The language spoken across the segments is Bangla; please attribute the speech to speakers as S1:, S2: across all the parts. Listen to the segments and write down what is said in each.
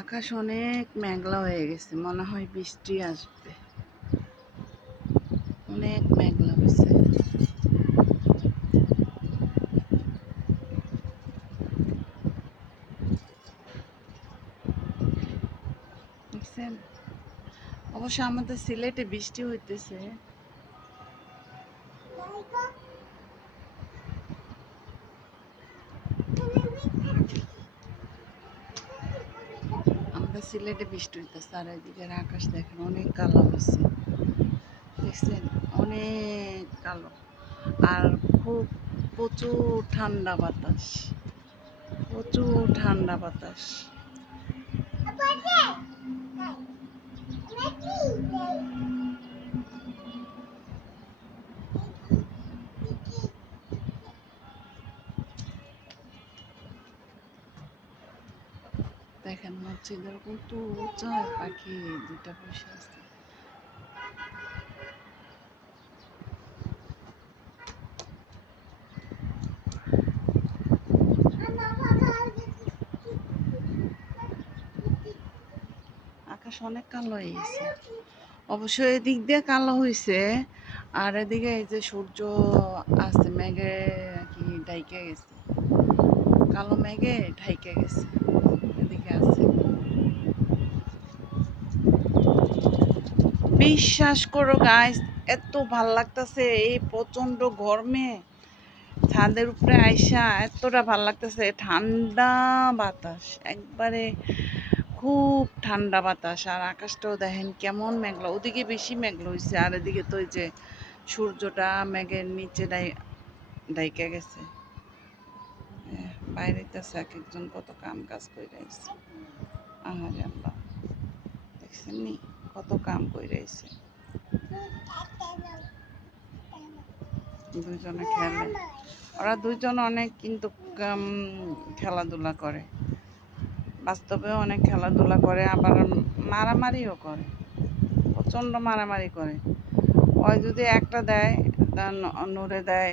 S1: আকাশ অনেক মেঘলা হয়ে গেছে, মনে হয় বৃষ্টি আসবে। অনেক মেঘলা হয়েছে। অবশ্য আমাদের সিলেটে বৃষ্টি হইতেছে আমাদের সিলেটে বৃষ্টি হইতেছে আর এদিকের আকাশ দেখেন অনেক কালো হয়েছে দেখছেন অনেক কালো আর খুব প্রচুর ঠান্ডা বাতাস প্রচুর ঠান্ডা বাতাস দেখেন মসজিদের কত উঁচা পাখি দুটা বসে আছে। আকাশ অনেক কালো হয়ে গেছে। অবশ্য এদিক দিয়ে কালো হয়েছে আর এদিকে এই যে সূর্য আছে মেঘে কি ঢাইকে গেছে। কালো মেঘে ঢাইকে গেছে। বিশ্বাস করো গাইস এত ভালো লাগতেছে এই প্রচণ্ড গরমে। ছাদের উপরে আইসা এতটা ভালো লাগতেছে, ঠান্ডা বাতাস, একবারে খুব ঠান্ডা বাতাস। আর আকাশটাও দেখেন কেমন মেঘলা, ওদিকে বেশি মেঘলা হয়েছে আর এদিকে তো ওই যে সূর্যটা মেঘের নিচে ডাই ডাইকা গেছে। আহ, বাইরেতেছে এক একজন কত কাম কাজ করে আইছে। আহারে আল্লাহ দেখছেন নি? কত কাম করে আইছে। দুজনে খেলে। ওরা দুজন অনেক কিন্তু খেলাধুলা করে। বাস্তবেও অনেক খেলাধুলা করে আবার মারামারিও করে। প্রচণ্ড মারামারি করে। ওই যদি একটা দেয় তা নূরে দেয়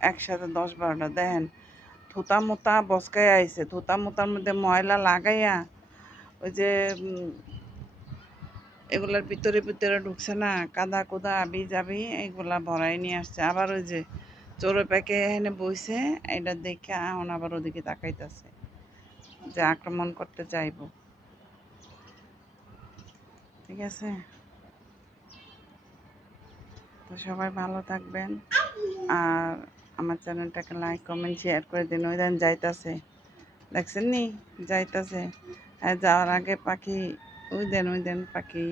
S1: একসাথে দশ বারোটা। দেখেন থুতা মুতা বসকায় আইছে থুতা মুতার মধ্যে ময়লা লাগাইয়া ওই যে এগুলার ভিতরে ভিতরে ঢুকছে না, কাদা কুদা আবি যাবি এগুলা ভরাই নিয়ে আসছে। আবার ওই যে চোরে প্যাকে এখানে বইছে এটা দেখে এখন আবার ওদিকে তাকাইতেছে যে আক্রমণ করতে চাইব। ঠিক আছে? তো সবাই ভালো থাকবেন। আর আমার চ্যানেলটাকে লাইক কমেন্ট শেয়ার করে দিন। ওই দেন যাইতাছে। দেখছেন নি যাইতাছে যাওয়ার আগে পাখি ওই দেন ওই দেন পাখি